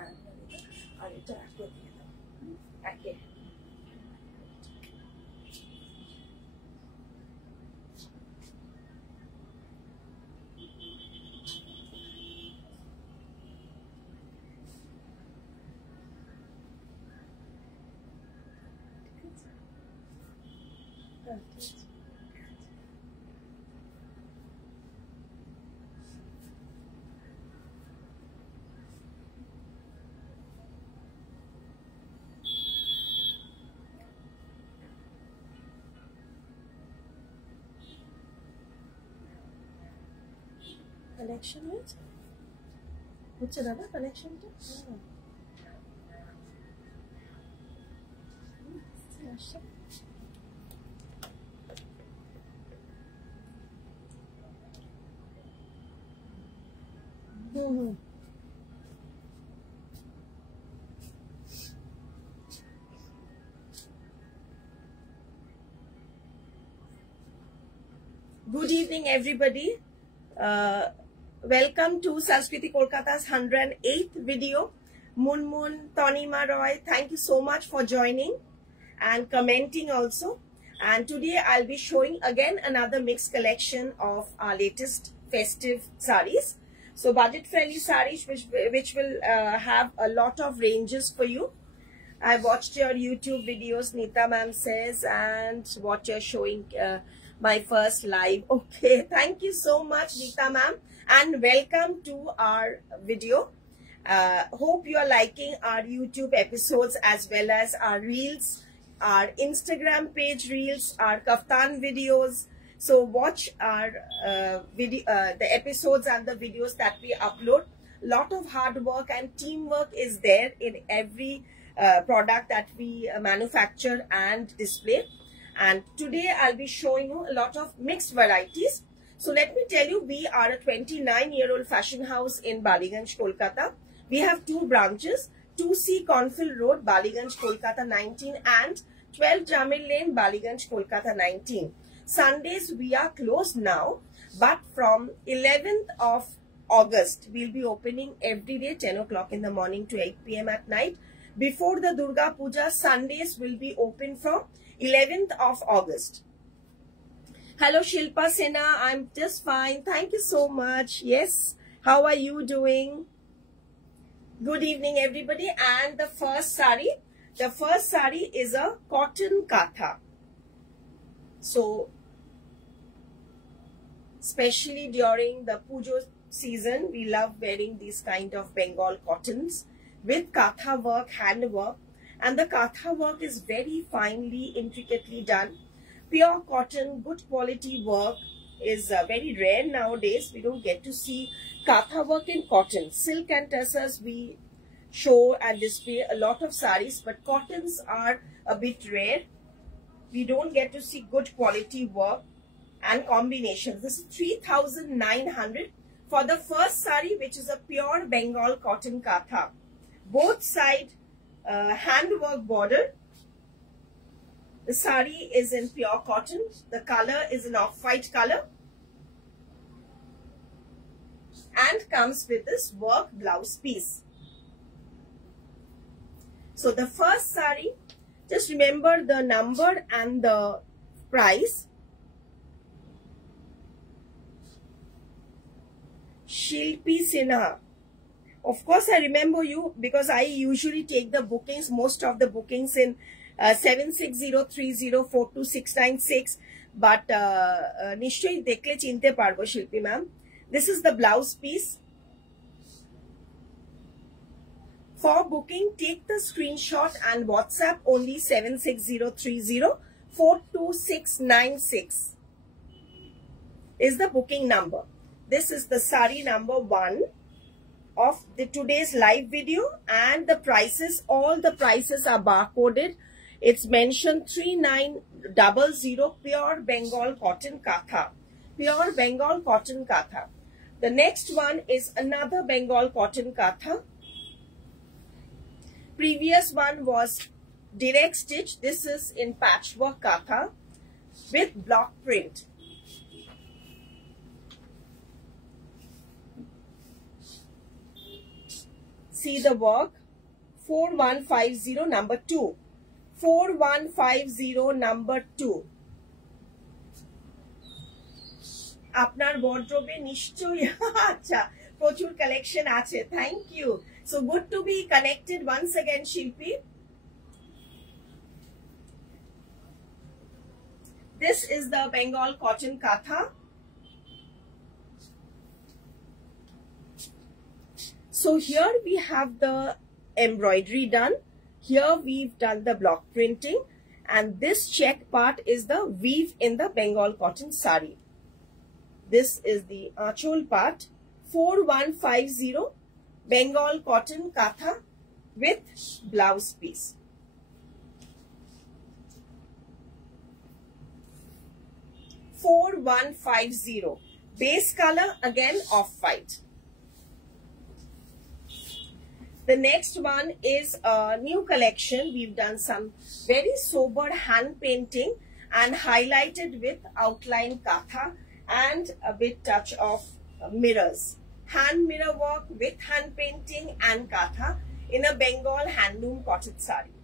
আর এটা একে দিয়ে দাও, একে। কানেকশন হচ্ছে দাদা, কানেকশনটা Good evening, everybody. Welcome to Sanskriti Kolkata's 108th video. Munmun, Tanima Roy, thank you so much for joining and commenting also. And today I'll be showing again another mixed collection of our latest festive sarees. So budget-friendly sarees which will have a lot of ranges for you. I watched your YouTube videos, Neeta ma'am says, and what you're showing my first live. Okay, thank you so much, Neeta ma'am, and welcome to our video. Hope you are liking our YouTube episodes as well as our reels, our Instagram page reels, our kaftan videos. So watch our the episodes and the videos that we upload. Lot of hard work and teamwork is there in every product that we manufacture and display. And today I'll be showing you a lot of mixed varieties. So let me tell you, we are a 29-year-old fashion house in Baliganj, Kolkata. We have two branches, 2C Cornfield Road, Baliganj, Kolkata 19 and 12 Jamil Lane, Baliganj, Kolkata 19. Sundays we are closed now, but from 11th of August, we'll be opening every day 10 o'clock in the morning to 8 p.m. at night. Before the Durga Puja, Sundays will be open from 11th of August. Hello Shilpa Sinha, I'm just fine. Thank you so much. Yes, how are you doing? Good evening everybody. And the first sari is a cotton katha. So especially during the Pujo season, we love wearing these kind of Bengal cottons with katha work, hand work, and the katha work is very finely, intricately done. Pure cotton, good quality work is very rare nowadays. We don't get to see katha work in cotton. Silk and tussars we show and display a lot of saris, but cottons are a bit rare. We don't get to see good quality work and combinations. This is 3,900 for the first sari, which is a pure Bengal cotton katha. Both side handwork border. The sari is in pure cotton. The color is an off-white color and comes with this work blouse piece. So the first sari, just remember the number and the price. Shilpi Sinha. Of course, I remember you because I usually take the bookings, most of the bookings in 7603042696. But Nishchay dekle chinte parbo Shilpi ma'am. This is the blouse piece. For booking, take the screenshot and WhatsApp only 76030-42696 is the booking number. This is the sari number 1 of the today's live video, and the prices, all the prices are barcoded. It's mentioned 3900 pure Bengal cotton katha. Pure Bengal cotton katha. The next one is another Bengal cotton katha. Previous one was direct stitch. This is in patchwork katha with block print. See the work. 4150 number 2. 4150 number 2. আপনার wardrobe নিশ্চয়ই আচ্ছা প্রচুর collection আছে. Thank you. So good to be connected once again, Shilpi. This is the Bengal cotton katha. So here we have the embroidery done. Here we've done the block printing, and this check part is the weave in the Bengal cotton sari. This is the achol part. 4150 Bengal cotton katha with blouse piece. 4150. Base color again off-white. The next one is a new collection. We've done some very sober hand painting and highlighted with outline katha and a bit touch of mirrors. Hand mirror work with hand painting and katha in a Bengal handloom cotton sari.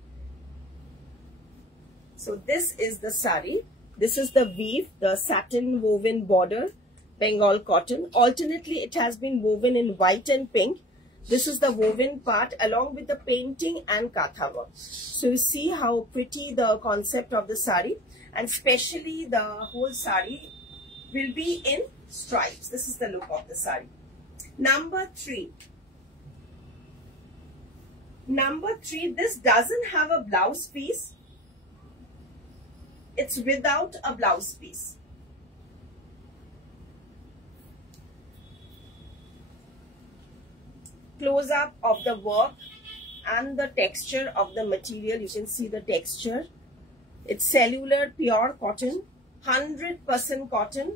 So this is the sari. This is the weave, the satin woven border, Bengal cotton. Alternately, it has been woven in white and pink. This is the woven part along with the painting and katha work. So you see how pretty the concept of the sari, and especially the whole sari will be in stripes. This is the look of the sari. Number 3. Number 3, this doesn't have a blouse piece. It's without a blouse piece. Close up of the work and the texture of the material. You can see the texture. It's cellular pure cotton, 100% cotton.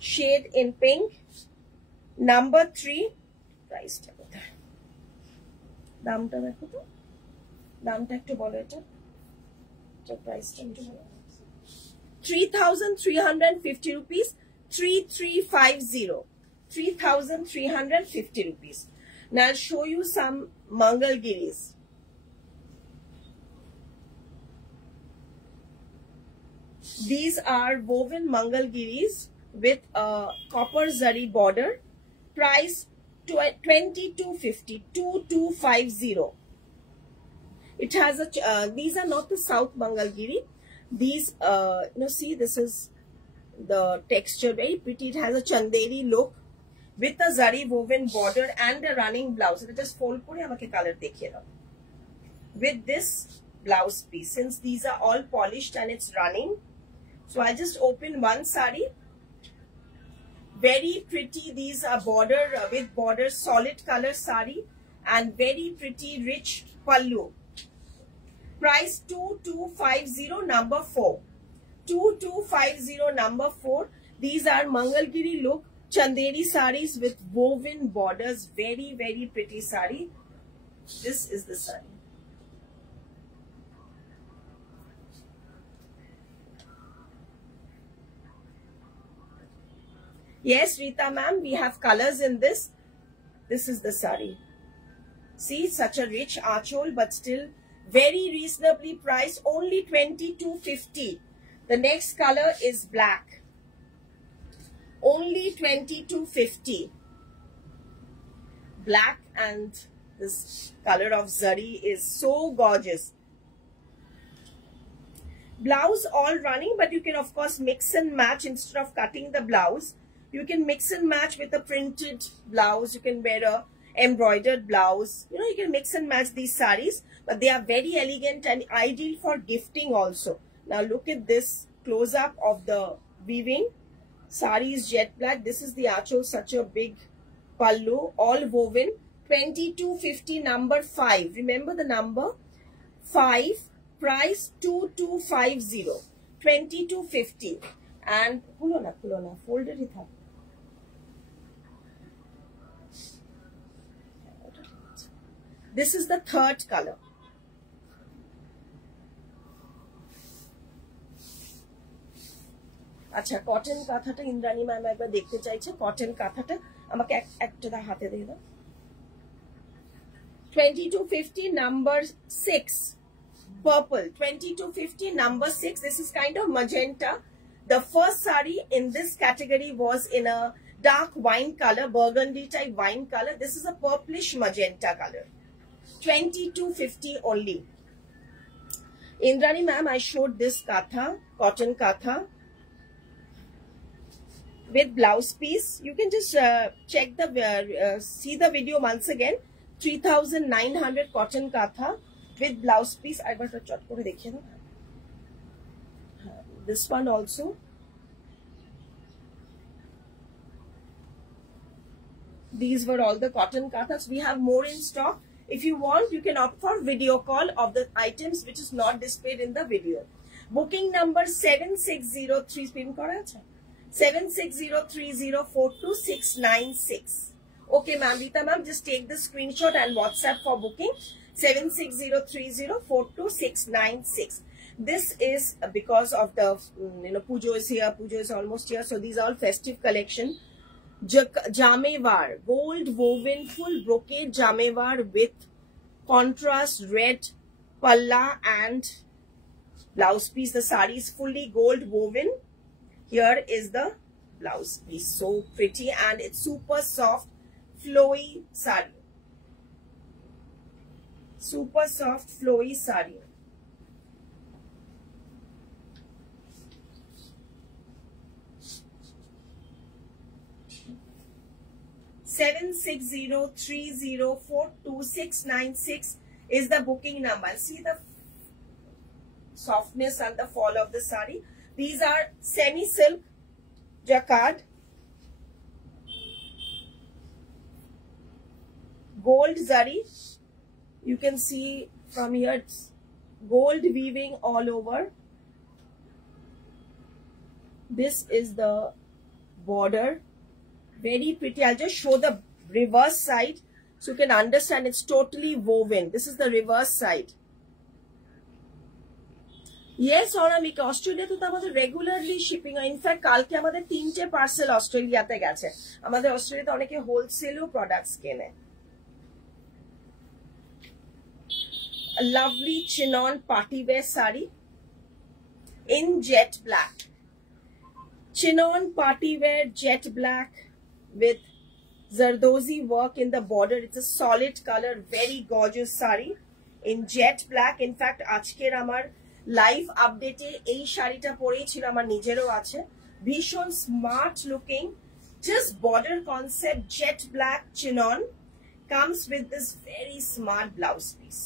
Shade in pink. Number 3. Price tag. দামটা দেখো তো, দামটা একটু বলো, এটা প্রাইসটা একটু বলো। 3,350 rupees. 3350. 3,350 rupees. Now I'll show you some Mangalgiris. These are woven Mangalgiris with a copper zari border. Price 2250. 2250. It has a these are not the South Mangalgiri. These see, this is the texture, very pretty. It has a chanderi look with a zari woven border and a running blouse. It just fold kore amake color dekhiye daw. With this blouse piece, since these are all polished and it's running, so I just open one sari. Very pretty. These are border with border, solid color sari, and very pretty rich pallu. Price 2250 number 4. 2250 number 4. These are Mangalgiri look Chanderi saris with woven borders. Very, very pretty sari. This is the sari. Yes, Rita ma'am, we have colors in this. This is the sari. See, such a rich achol, but still very reasonably priced. Only 2250. The next color is black. Only 2250. Black, and this color of zari is so gorgeous. Blouse all running, but you can of course mix and match. Instead of cutting the blouse, you can mix and match with a printed blouse. You can wear a embroidered blouse. You can mix and match these saris, but they are very elegant and ideal for gifting also. Now look at this close up of the weaving. Sari is jet black. This is the achol, such a big pallu, all woven. 2250 number 5. Remember the number 5. Price 2250. 2250. And kulona, folded it up. This is the third color. আচ্ছা cotton কাঁথাটা Indrani ma'am একবার দেখতে চাইছে cotton কাঁথাটা আমাকে একটা হাতে দিয়ে দাও 2250 number 6 purple 2250 number 6 this is kind of magenta the first sari in this category was in a dark wine color burgundy type wine color this is a purplish magenta color 2250 only Indrani ma'am I showed this katha cotton katha with blouse piece you can just check the see the video once again 3900 cotton katha with blouse piece I got a chot kore dekhiye na this one also these were all the cotton kathas we have more in stock if you want you can opt for video call of the items which is not displayed in the video booking number 7603 pin kora acha 7603042696 okay ma'am Rita ma'am just take the screenshot and WhatsApp for booking 7603042696 this is because of the Pujo is here Pujo is almost here so these are all festive collection Jamewar gold woven full brocade Jamewar with contrast red palla and blouse piece the sari is fully gold woven here is the blouse piece so pretty and it's super soft flowy sari super soft flowy sari 7603042696 is the booking number. See the softness and the fall of the sari. These are semi-silk jacquard, gold zari. You can see from here it's gold weaving all over. This is the border, very pretty. I'll just show the reverse side so you can understand it's totally woven. This is the reverse side. Yes, Anamika, Australia to আমাদের regularly shipping. In fact, কালকে আমাদের 3টে parcel অস্ট্রেলিয়াতে গেছে। আমাদের অস্ট্রেলিয়াতে অনেকে wholesale products কেনে। A lovely chinon party wear sari in jet black. Chinon party wear jet black with Zardozi work in the border. It's a solid color, very gorgeous sari in jet black. In fact, আজকের আমার live update এই শাড়িটা পরেই ছিল আমার নিজেরও আছে ভীষণ smart looking, just border concept, jet black chinon comes with this very smart blouse piece.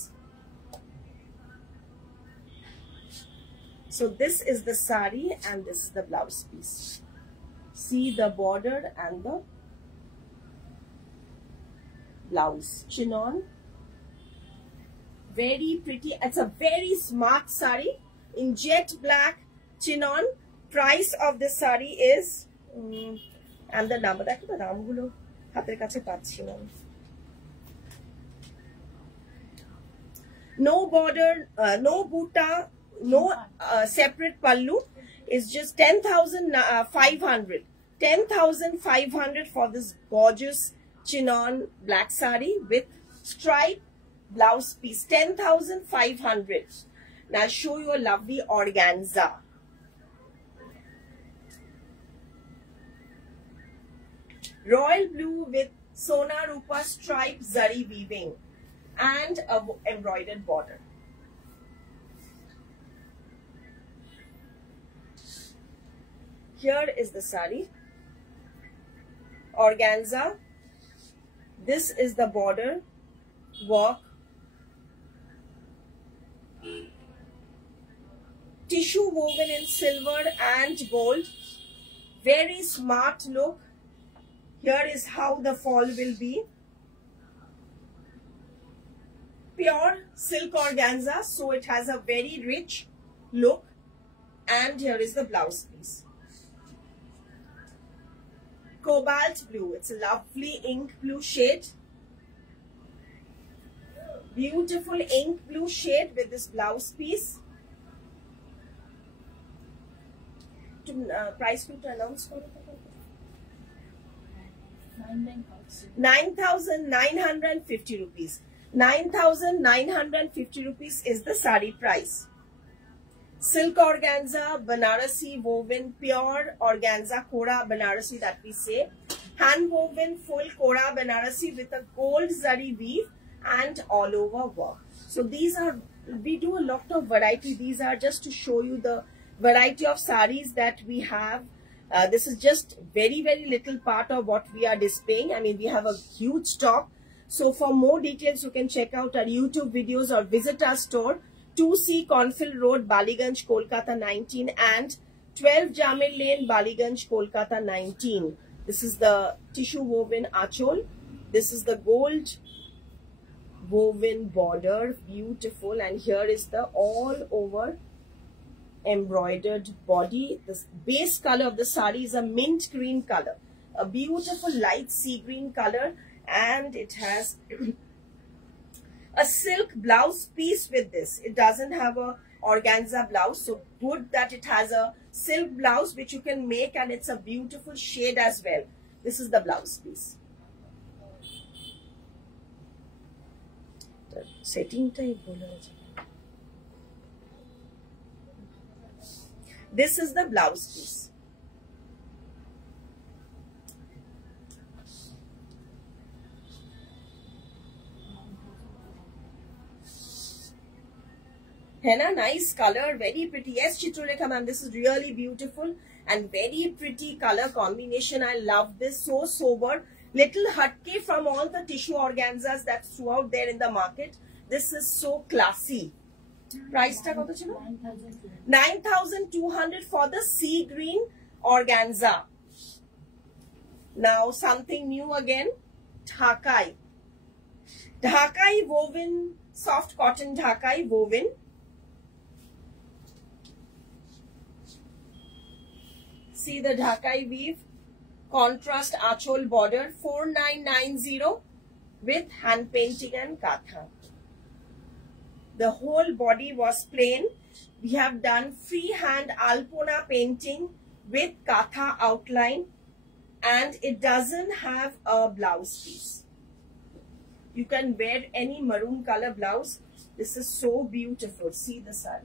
So this is the sari and this is the blouse piece. See the border and the blouse. Chinon. Very pretty. It's a very smart sari in jet black chinon. Price of this sari is and the number. Dekho the naam gulo hater kache pachhi na. No border, no buta, no separate pallu. Is just 10,500. 10,500 for this gorgeous chinon black sari with stripe blouse piece. 10,500. Now I'll show you a lovely organza. Royal blue with Sona Rupa stripe zari weaving and a embroidered border. Here is the sari. Organza. This is the border work. Tissue woven in silver and gold. Very smart look. Here is how the fall will be. Pure silk organza, so it has a very rich look. And here is the blouse piece. Cobalt blue. It's a lovely ink blue shade. Beautiful ink blue shade with this blouse piece. একটু price একটু announce করো। 9,950 rupees. 9,950 rupees is the sari price. Silk organza, Banarasi woven, pure organza, Kora Banarasi that we say. Hand woven full Kora Banarasi with a gold zari weave and all over work. So these are, we do a lot of variety. These are just to show you the variety of saris that we have. This is just very little part of what we are displaying. I mean, we have a huge stock. So for more details, you can check out our YouTube videos or visit our store, 2C Cornfield Road, Baliganj, Kolkata 19 and 12 Jamir Lane, Baliganj, Kolkata 19. This is the tissue woven achol. This is the gold woven border, beautiful, and here is the all over embroidered body. The base color of the sari is a mint green color, a beautiful light sea green color, and it has a silk blouse piece with this. It doesn't have a organza blouse, so good that it has a silk blouse which you can make, and it's a beautiful shade as well. This is the blouse piece. The setting type bola hai. This is the blouse piece. Henna, nice color, very pretty. Yes, Chitrulekha ma'am, this is really beautiful and very pretty color combination. I love this, so sober. Little hatke from all the tissue organzas that's throughout there in the market. This is so classy. Price tag 9,200 for the sea green organza. Now something new again, Dhakai. Dhakai woven, soft cotton Dhakai woven. See the Dhakai weave, contrast achol border, 4990 with hand painting and katha. The whole body was plain. We have done freehand alpona painting with katha outline, and it doesn't have a blouse piece. You can wear any maroon color blouse. This is so beautiful. See the sari.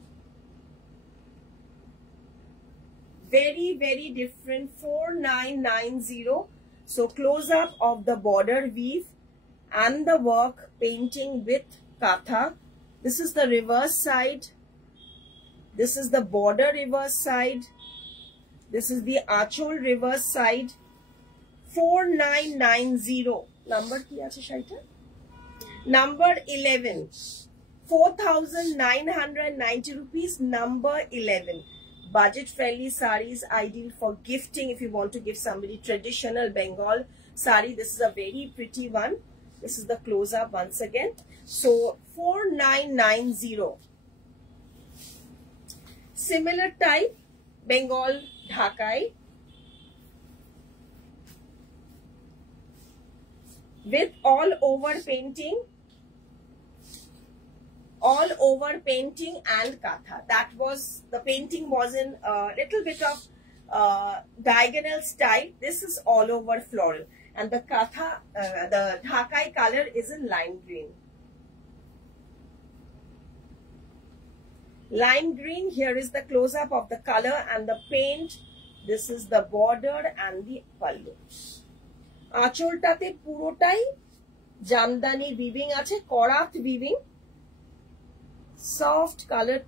Very different, 4990. So close up of the border weave and the work painting with katha. This is the reverse side. This is the border reverse side. This is the achol reverse side. 4990. Number ki ache shaita? Number 11. 4,990 rupees. Number 11. Budget friendly saris, ideal for gifting if you want to give somebody traditional Bengal sari. This is a very pretty one. This is the close up once again. So 4990. Similar type Bengal Dhakai with all over painting. All over painting and katha. That was, the painting was in a little bit of diagonal style. This is all over floral, and the katha, the Dhakai color is in lime green. Lime green, here is the close up of the color and the paint. This is the border and the pallu. Acholtate purotai jamdani weaving ache, korat weaving. Soft color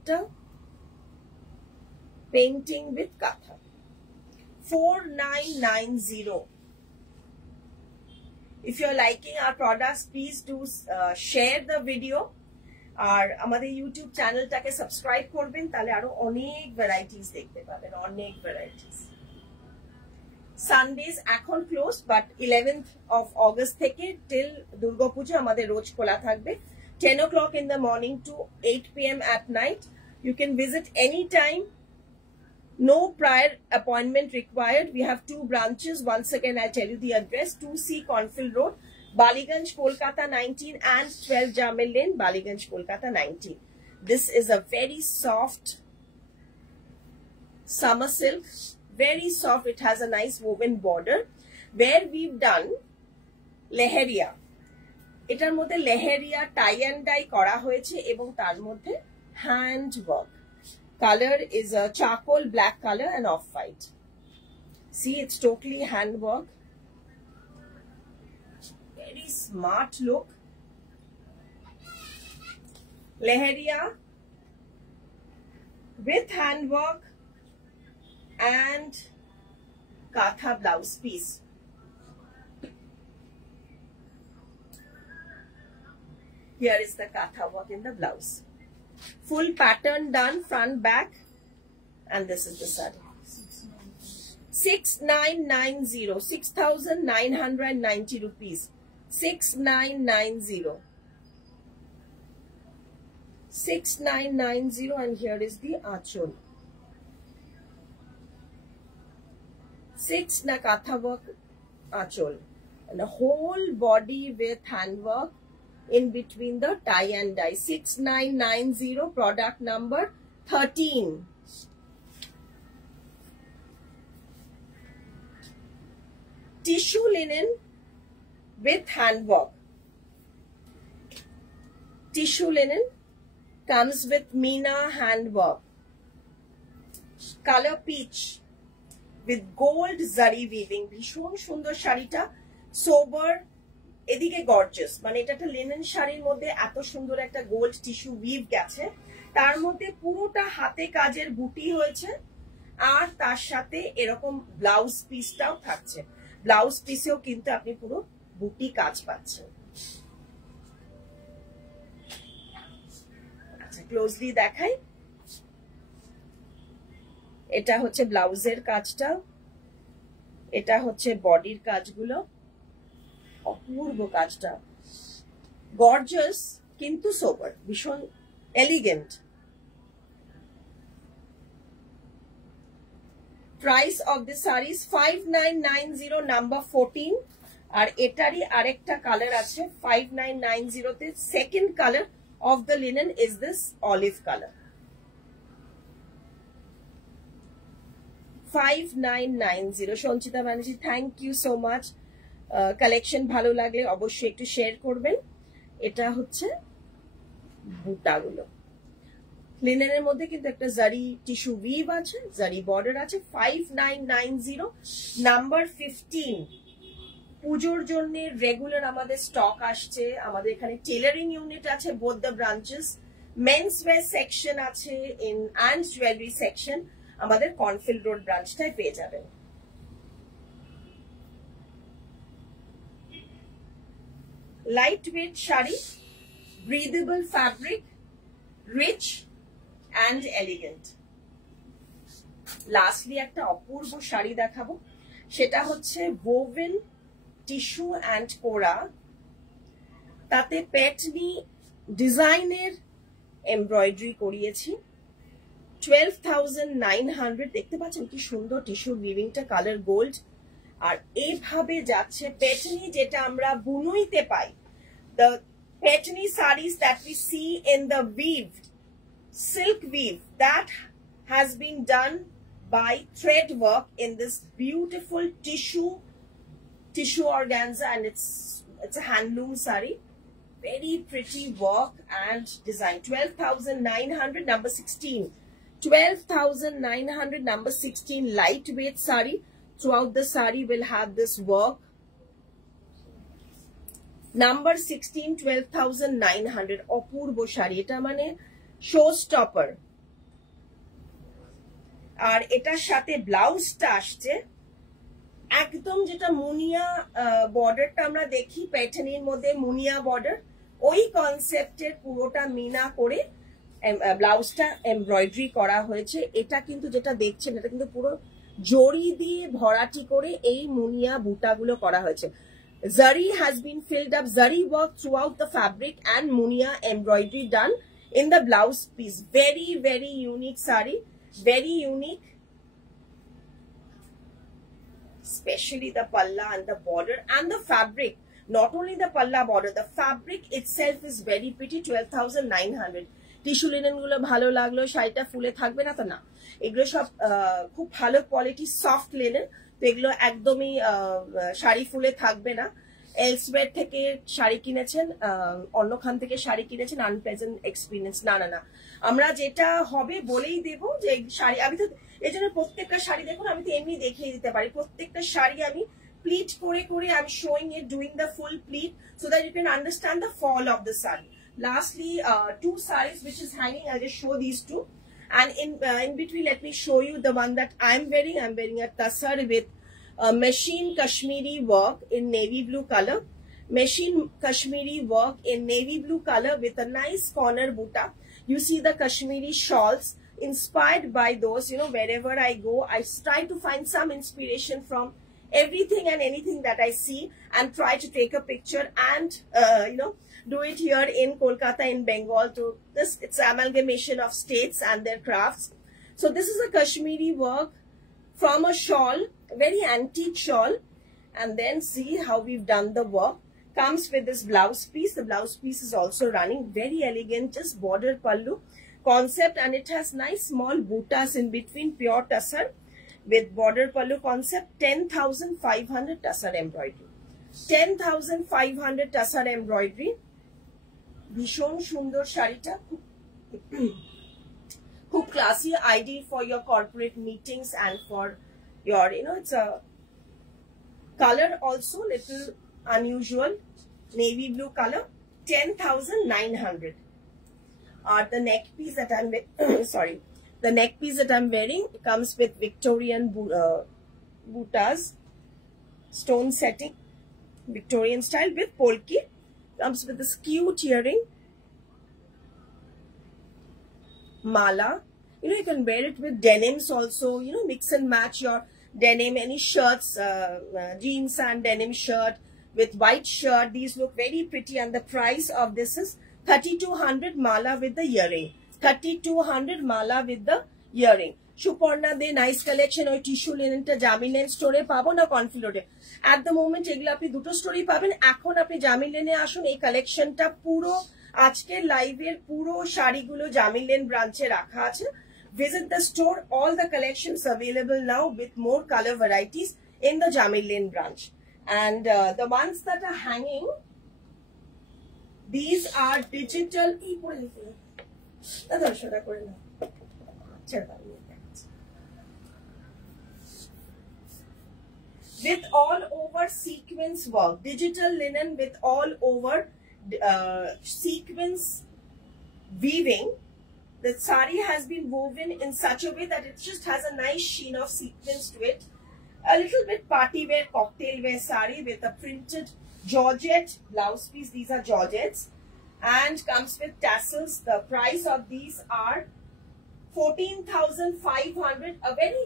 painting with katha. 4990. If you're liking our products, please do share the video. আর আমাদের YouTube চ্যানেলটাকে subscribe করবেন, তাহলে আরো অনেক varieties দেখতে পাবেন, অনেক varieties. Sundays এখন close, but 11th of August থেকে টিল দুর্গাপূজা আমাদের রোজ খোলা থাকবে, 10 o'clock in the morning to 8 p.m. at night. You can visit anytime. No prior appointment required. We have 2 branches. Once again, I tell you the address: 2C Cornfield Road, Baliganj, Kolkata 19 and 12 Jamir Lane, Baliganj, Kolkata 19. This is a very soft summer silk, very soft. It has a nice woven border where we've done leheria. এটার মধ্যে leheria tie and dye করা হয়েছে এবং তার মধ্যে hand work. Color is a charcoal black color and off-white. See, it's totally hand work. Very smart look. Leheria with hand work and katha blouse piece. Here is the katha work in the blouse. Full pattern done, front, back, and this is the sari. 6990, 6,990 rupees. 6990. 6990, and here is the achol. 6 na katha work achol, and a whole body with hand work in between the tie and dye. 6990, product number 13. Tissue linen with hand work. Tissue linen comes with Meena hand work. Color peach with gold zari weaving. ভীষণ সুন্দর শাড়িটা, sober, এদিকে gorgeous. মানে এটা একটা linen শাড়ির মধ্যে এত সুন্দর একটা গোল্ড টিস্যু উইভ গেছে, তার মধ্যে পুরোটা হাতে কাজের বুটি হয়েছে, আর তার সাথে এরকম ব্লাউজ পিসটাও থাকছে। ব্লাউজ পিসেও কিন্তু আপনি পুরো বুটি কাজ পাচ্ছেন। আচ্ছা, ক্লোজলি দেখাই। এটা হচ্ছে ব্লাউজের কাজটা, এটা হচ্ছে বডির কাজগুলো। অপূর্ব কাজটা, গর্জিয়াস কিন্তু সোবার, ভীষণ elegant. Price of this saris 5990, number 14। আর এটারই আরেকটা কালার আছে 5990 তে। Second colour of the linen is this olive colour. 5990। Sanchita Banerjee, thank you so much. Collection ভালো লাগলে অবশ্যই একটু শেয়ার করবেন। এটা হচ্ছে বুটাগুলো। লিনেনের মধ্যে কিন্তু একটা জারি টিস্যু উইভ আছে, জারি বর্ডার আছে। 5990, নাম্বার 15। পুজোর জন্য রেগুলার আমাদের স্টক আসছে। আমাদের এখানে টেলারিং ইউনিট আছে, both the branches. Men's wear section আছে ইন অ্যান্ড জুয়েলারি সেকশন আমাদের কর্নফিল্ড রোড ব্রাঞ্চটায় পেয়ে যাবেন। Lightweight shari, breathable fabric, rich and elegant. Lastly, একটা অপূর্ব শাড়ি দেখাবো, সেটা হচ্ছে woven tissue and কোরা, তাতে পেটনি ডিজাইনের এমব্রয়ডারি করিয়েছি। 12,900। দেখতে পাচ্ছেন কি সুন্দর টিস্যু উইভিংটা, কালার গোল্ড। আর এইভাবে যাচ্ছে পেটনি, যেটা আমরা বুনুইতে পাই। The petni sarees that we see in the weave, silk weave, that has been done by thread work in this beautiful tissue organza, and it's a handloom saree. Very pretty work and design. 12,900, number 16. 12,900, number 16, lightweight saree. Throughout the saree will have this work. Number 16, 12,900, অপূর্ব শাড়ি। এটা মানে show stopper. আর এটার সাথে ব্লাউজটা আসছে একদম, যেটা মুনিয়া বর্ডারটা আমরা দেখি প্যাটার্নের মধ্যে, মুনিয়া বর্ডার, ওই কনসেপ্টের পুরোটা মিনা করে ব্লাউজটা এমব্রয়ডারি করা হয়েছে। এটা কিন্তু যেটা দেখছেন, এটা কিন্তু পুরো জড়ি দিয়ে ভরাটি করে এই মুনিয়া বুটাগুলো করা হয়েছে। Zari has been filled up, zari work throughout the fabric and munia embroidery done in the blouse piece. Very, very unique saree, very unique. Especially the palla and the border and the fabric. Not only the palla border, the fabric itself is very pretty. 12,900. Tissue linen গুলো ভালো লাগলো, শাড়িটা ফুলে থাকবে না তো না, এগুলো সব খুব ভালো কোয়ালিটি সফট লিনেন, তো এগুলো একদমই শাড়ি ফুলে থাকবে না। এলসওয়্যার থেকে শাড়ি কিনেছেন, অন্য খান থেকে শাড়ি কিনেছেন, আনপ্লেজেন্ট এক্সপিরিয়েন্স, না না না, আমরা যেটা হবে বলেই দেবো যে শাড়ি, আমি তো এই জন্য প্রত্যেকটা শাড়ি দেখুন আমি তো এমনি দেখিয়ে দিতে পারি, প্রত্যেকটা শাড়ি আমি প্লিট করে করে আমি showing it, doing the full pleat so that you can understand the fall of the saree. Lastly, two sarees which is hanging, I'll just show these two, and in between let me show you the one that I'm wearing a tassar with machine Kashmiri work in navy blue color, machine Kashmiri work in navy blue color with a nice corner buta. You see the Kashmiri shawls inspired by those, you know, wherever I go I try to find some inspiration from everything and anything that I see and try to take a picture and you know, do it here in Kolkata, in Bengal. To this, it's amalgamation of states and their crafts. So this is a Kashmiri work from a shawl, a very antique shawl, and then see how we've done the work. Comes with this blouse piece. The blouse piece is also running, very elegant, just border pallu concept, and it has nice small butas in between, pure tussar with border pallu concept. 10,500 tussar embroidery, 10,500 tussar embroidery. ভীষণ সুন্দর শাড়িটা, খুব classy, ideal for your corporate meetings and for your, you know, it's a color also little unusual, navy blue color. 10,900. The neck piece that I'm sorry, the neck piece that I'm wearing comes with Victorian butas, stone setting, Victorian style with polki. Comes with this cute earring, mala. You know, you can wear it with denims also, you know, mix and match your denim, any shirts, jeans and denim shirt with white shirt. These look very pretty, and the price of this is 3,200 mala with the earring. 3,200 mala with the earring. Suparna de nice collection. ওই tissue লিনেনটা জামি lane স্টোরে পাবো না কনফিডোরে, at the moment এগুলো আপনি দুটো স্টোরেই পাবেন। এখন আপনি জামি লেনে আসুন, এই কালেকশনটা পুরো আজকের লাইভের পুরো শাড়িগুলো জামি লেন ব্রাঞ্চে রাখা আছে। Visit the store, all the collections available now with more color varieties in the Jamil Lane branch. And the ones that are hanging, these are digital. With all over sequence work, digital linen with all over sequence weaving. The sari has been woven in such a way that it just has a nice sheen of sequence to it. A little bit party wear, cocktail wear sari with a printed georgette blouse piece. These are georgettes and comes with tassels. The price of these are 14,500. A very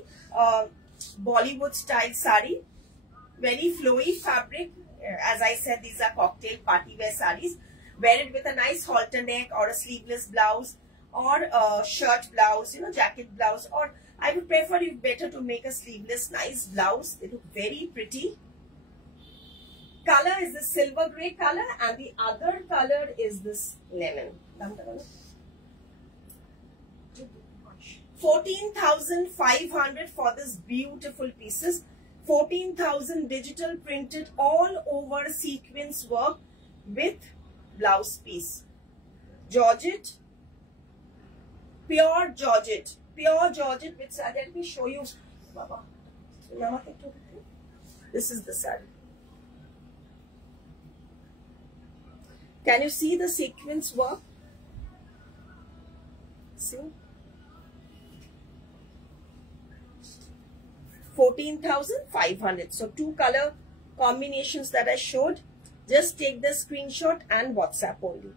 Bollywood style sari, very flowy fabric. As I said, these are cocktail party wear saris. Wear it with a nice halter neck or a sleeveless blouse, or a shirt blouse, you know, jacket blouse, or I would prefer you better to make a sleeveless nice blouse. They look very pretty. Color is the silver gray color, and the other color is this lemon. 14,500 for this beautiful pieces. 14,000 digital printed all over sequence work with blouse piece. Georgette, pure Georgette with, let me show you. This is the saree. Can you see the sequence work? See? 14,500. So two color combinations that I showed. Just take the screenshot and WhatsApp only.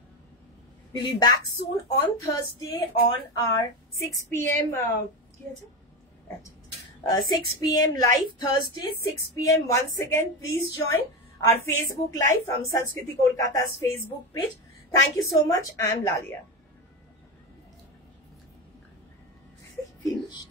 We'll be back soon on Thursday on our 6 p.m. 6 p.m. live. Thursday 6 p.m. once again. Please join our Facebook live from Sanskriti Kolkata's Facebook page. Thank you so much. I'm Lalia. Finished.